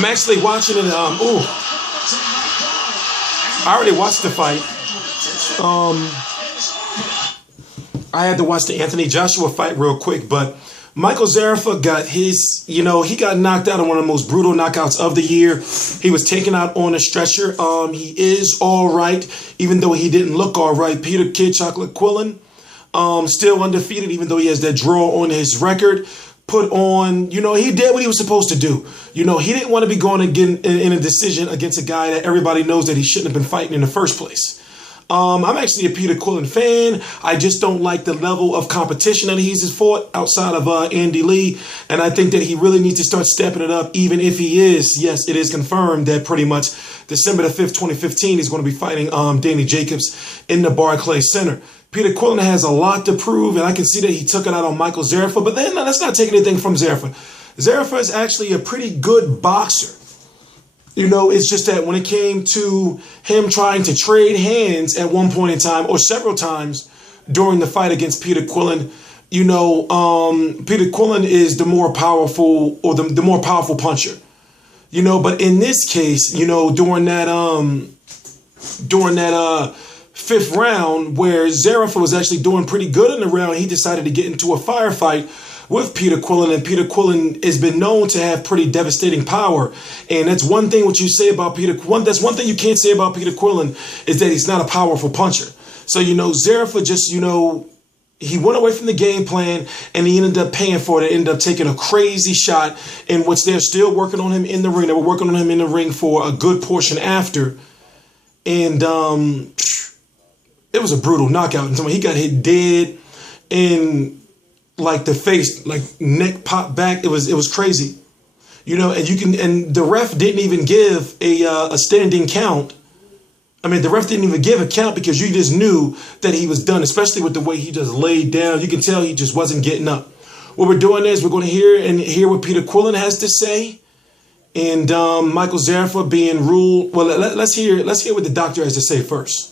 I'm actually watching it. I already watched the fight. I had to watch the Anthony Joshua fight real quick, but Michael Zerafa got his, he got knocked out in one of the most brutal knockouts of the year. He was taken out on a stretcher. He is all right, even though he didn't look all right. Peter Kid Chocolate Quillin, still undefeated, even though he has that draw on his record. Put on, he did what he was supposed to do. He didn't want to be going again in a decision against a guy that everybody knows that he shouldn't have been fighting in the first place. I'm actually a Peter Quillin fan. I just don't like the level of competition that he's fought outside of Andy Lee. And I think that he really needs to start stepping it up, even if he is. Yes, it is confirmed that pretty much December the 5th, 2015, he's going to be fighting Danny Jacobs in the Barclays Center. Peter Quillin has a lot to prove, and I can see that he took it out on Michael Zerafa. But then let's not take anything from Zerafa. Zerafa is actually a pretty good boxer. It's just that when it came to him trying to trade hands at one point in time or several times during the fight against Peter Quillin, Peter Quillin is the more powerful or the more powerful puncher. But in this case, during that fifth round where Zerafa was actually doing pretty good in the round, he decided to get into a firefight with Peter Quillin, and Peter Quillin has been known to have pretty devastating power. And that's one thing what you say about Peter Quillin. That's one thing you can't say about Peter Quillin is that he's not a powerful puncher. So, Zerafa just, he went away from the game plan and he ended up paying for it. Ended up taking a crazy shot in which they're still working on him in the ring. They were working on him in the ring for a good portion after. And it was a brutal knockout. And he got hit dead and like the face, like neck popped back. It was crazy, and the ref didn't even give a standing count. I mean, the ref didn't even give a count because you just knew that he was done, especially with the way he just laid down. You can tell he just wasn't getting up. What we're doing is we're going to hear what Peter Quillin has to say, and Michael Zerafa being ruled. Well, let's hear what the doctor has to say first.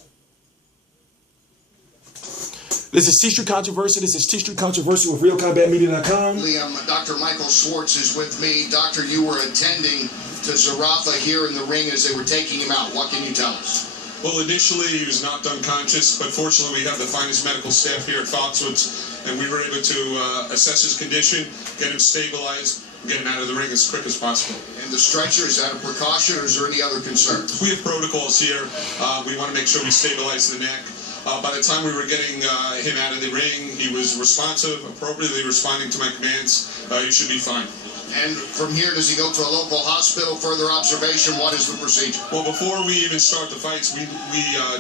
This is T-Street Controversy. This is T-Street Controversy with RealCombatMedia.com. Dr. Michael Schwartz is with me. Doctor, you were attending to Zerafa here in the ring as they were taking him out. What can you tell us? Well, initially he was knocked unconscious, but fortunately we have the finest medical staff here at Foxwoods, and we were able to assess his condition, get him stabilized, get him out of the ring as quick as possible. And the stretcher, is that a precaution or is there any other concerns? We have protocols here. We want to make sure we stabilize the neck. By the time we were getting him out of the ring, he was responsive, appropriately responding to my commands. You should be fine. And from here, does he go to a local hospital, further observation? What is the procedure? Well, before we even start the fights, we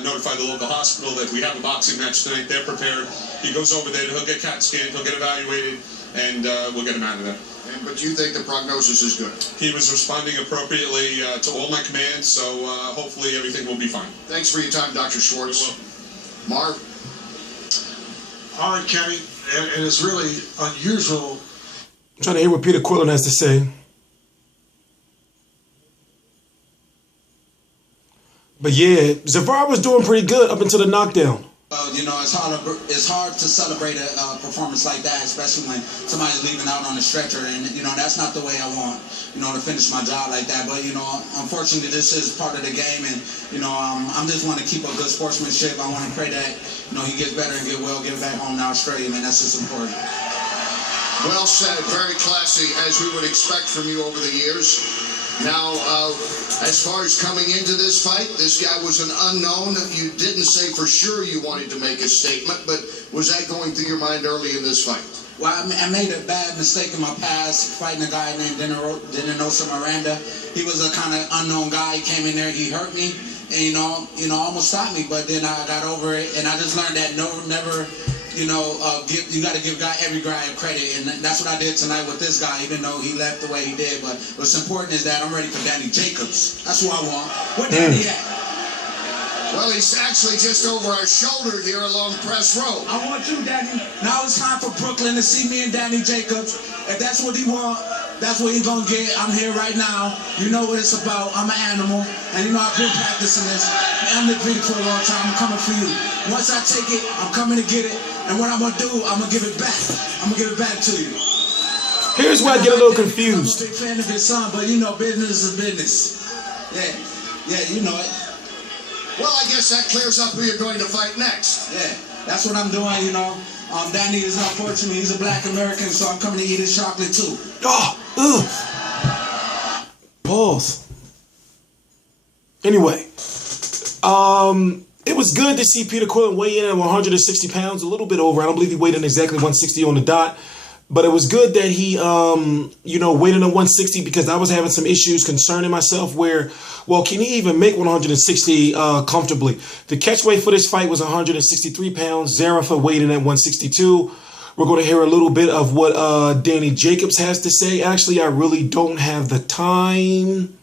notify the local hospital that we have a boxing match tonight. They're prepared. He goes over there, he'll get CAT scanned, he'll get evaluated, and we'll get him out of there. But you think the prognosis is good? He was responding appropriately to all my commands, so hopefully everything will be fine. Thanks for your time, Dr. Schwartz. Marv? All right, Kenny, and it's really unusual. I'm trying to hear what Peter Quillin has to say. But yeah, Zerafa was doing pretty good up until the knockdown. It's hard to celebrate a performance like that, especially when somebody's leaving out on the stretcher, and that's not the way I want, to finish my job like that. But unfortunately, this is part of the game, and I'm just want to keep a good sportsmanship. I want to pray that he gets better and get well, get back home to Australia, man. That's just important. Well said, very classy, as we would expect from you over the years. Now, as far as coming into this fight, this guy was an unknown. You didn't say for sure you wanted to make a statement, but was that going through your mind early in this fight? Well, I made a bad mistake in my past fighting a guy named Denosa Miranda. He was a kind of unknown guy. He came in there, he hurt me, and almost stopped me. But then I got over it, and I just learned that never. You got to give every guy credit, and that's what I did tonight with this guy, even though he left the way he did. But what's important is that I'm ready for Danny Jacobs. That's who I want. Where Danny at? Well, he's actually just over our shoulder here along Press Road. I want you, Danny. Now it's time for Brooklyn to see me and Danny Jacobs. If that's what he wants, that's what he's going to get. I'm here right now. You know what it's about. I'm an animal. And I've been practicing this. I'm undefeated for a long time. I'm coming for you. Once I take it, I'm coming to get it. And what I'm going to do, I'm going to give it back. I'm going to give it back to you. Here's where I get a little confused. I'm a big fan of his son, but you know, business is business. Yeah, you know it. Well, I guess that clears up who you're going to fight next. Yeah, that's what I'm doing, you know. Danny is unfortunate. He's a black American, so I'm coming to eat his chocolate too. Balls. Anyway, it was good to see Peter Quillin weigh in at 160 pounds, a little bit over. I don't believe he weighed in exactly 160 on the dot. But it was good that he, weighed in at 160 because I was having some issues concerning myself where, well, can he even make 160 comfortably? The catch weight for this fight was 163 pounds. Zerafa weighed in at 162. We're going to hear a little bit of what Danny Jacobs has to say. Actually, I really don't have the time.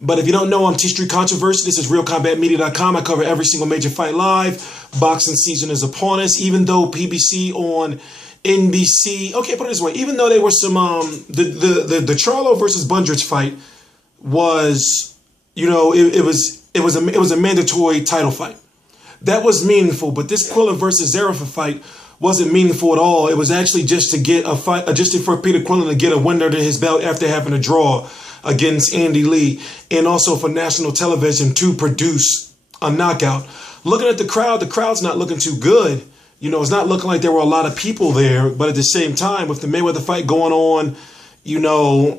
But if you don't know, I'm T-Street Controversy. This is RealCombatMedia.com. I cover every single major fight live. Boxing season is upon us. Even though PBC on NBC, okay, put it this way. Even though there were some, the Charlo versus Bundrage fight was, it was a mandatory title fight. That was meaningful. But this Quillin versus Zerafa fight wasn't meaningful at all. It was actually just to get a fight, just for Peter Quillin to get a win under his belt after having a draw against Andy Lee, and also for national television to produce a knockout. Looking at the crowd's not looking too good. It's not looking like there were a lot of people there, but at the same time, with the Mayweather fight going on,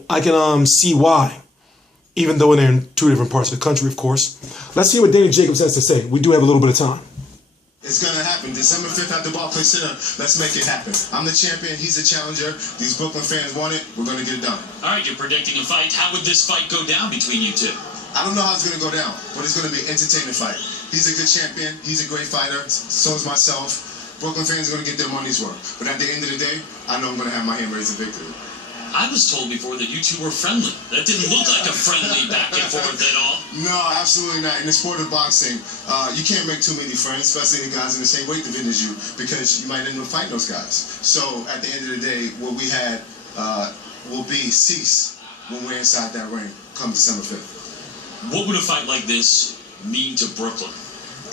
I can see why. Even though they're in two different parts of the country, of course. Let's hear what Danny Jacobs has to say. We do have a little bit of time. It's going to happen. December 5th at the Barclays Center. Let's make it happen. I'm the champion. He's the challenger. These Brooklyn fans want it. We're going to get it done. All right, you're predicting a fight. How would this fight go down between you two? I don't know how it's going to go down, but it's going to be an entertaining fight. He's a good champion. He's a great fighter. So is myself. Brooklyn fans are going to get their money's worth. But at the end of the day, I know I'm going to have my hand raised in victory. I was told before that you two were friendly. That didn't look like a friendly back and forth at all. No, absolutely not. In the sport of boxing, you can't make too many friends, especially the guys in the same weight division as you, because you might end up fighting those guys. So at the end of the day, what we had will be cease when we're inside that ring come December 5th. What would a fight like this mean to Brooklyn?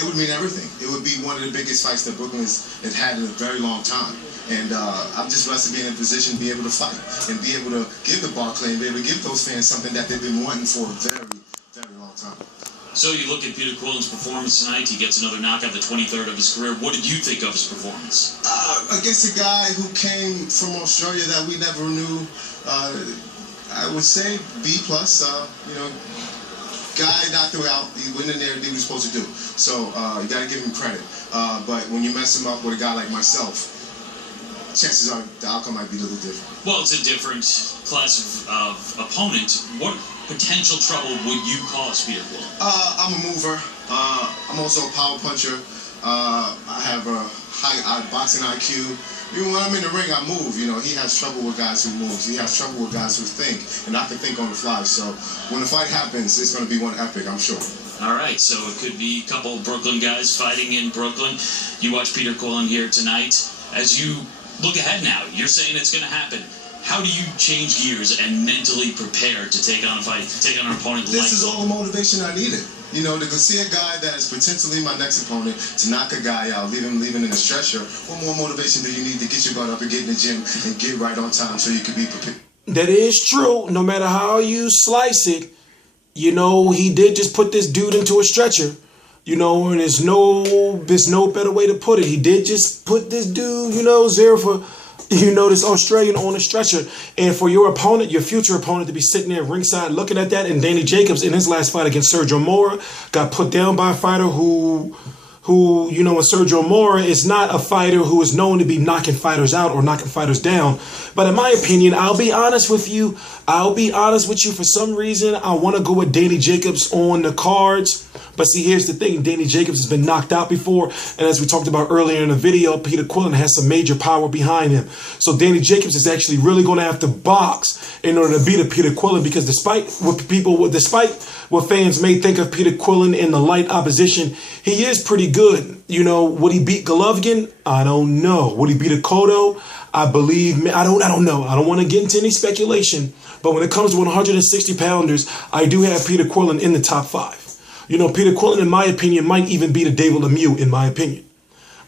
It would mean everything. It would be one of the biggest fights that Brooklyn has had in a very long time. And I'm just blessed to be in a position to be able to fight and be able to give the Barclay and be able to give those fans something that they've been wanting for a very, very long time. So you look at Peter Quillin's performance tonight. He gets another knockout, the 23rd of his career. What did you think of his performance? Against a guy who came from Australia that we never knew, I would say B+. Guy knocked him out. He went in there and did what he was supposed to do. So you got to give him credit. But when you mess him up with a guy like myself, chances are the outcome might be a little different. Well, it's a different class of opponent. What potential trouble would you cause Peter Quillin? I'm a mover. I'm also a power puncher. I have a high boxing IQ. Even when I'm in the ring, I move. He has trouble with guys who move. He has trouble with guys who think, and I can think on the fly. So when the fight happens, it's going to be one epic, I'm sure. All right, so it could be a couple of Brooklyn guys fighting in Brooklyn. You watch Peter Quillin here tonight. As you look ahead now, you're saying it's going to happen. How do you change gears and mentally prepare to take on a fight, take on an opponent like this? Is all the motivation I needed. To see a guy that is potentially my next opponent, to knock a guy out, leave him in a stretcher. What more motivation do you need to get your butt up and get in the gym and get right on time so you can be prepared? That is true. No matter how you slice it, he did just put this dude into a stretcher. And there's no better way to put it. He did just put this dude, Zerafa, this Australian on a stretcher. And for your opponent, your future opponent, to be sitting there ringside looking at that, and Danny Jacobs in his last fight against Sergio Mora got put down by a fighter who Sergio Mora is not a fighter who is known to be knocking fighters out or knocking fighters down. But in my opinion, I'll be honest with you. For some reason, I want to go with Danny Jacobs on the cards. But see, here's the thing. Danny Jacobs has been knocked out before. And as we talked about earlier in the video, Peter Quillin has some major power behind him. So Danny Jacobs is actually really going to have to box in order to beat a Peter Quillin, because despite what fans may think of Peter Quillin in the light opposition, he is pretty good. Would he beat Golovkin? I don't know. Would he beat Cotto? I don't know. I don't want to get into any speculation. But when it comes to 160 pounders, I do have Peter Quillin in the top 5. Peter Quillin, in my opinion, might even beat a David Lemieux, in my opinion.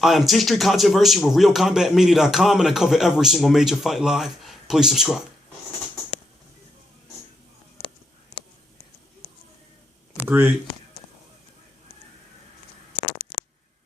I am T-Street Controversy with RealCombatMedia.com, and I cover every single major fight live. Please subscribe. Agreed.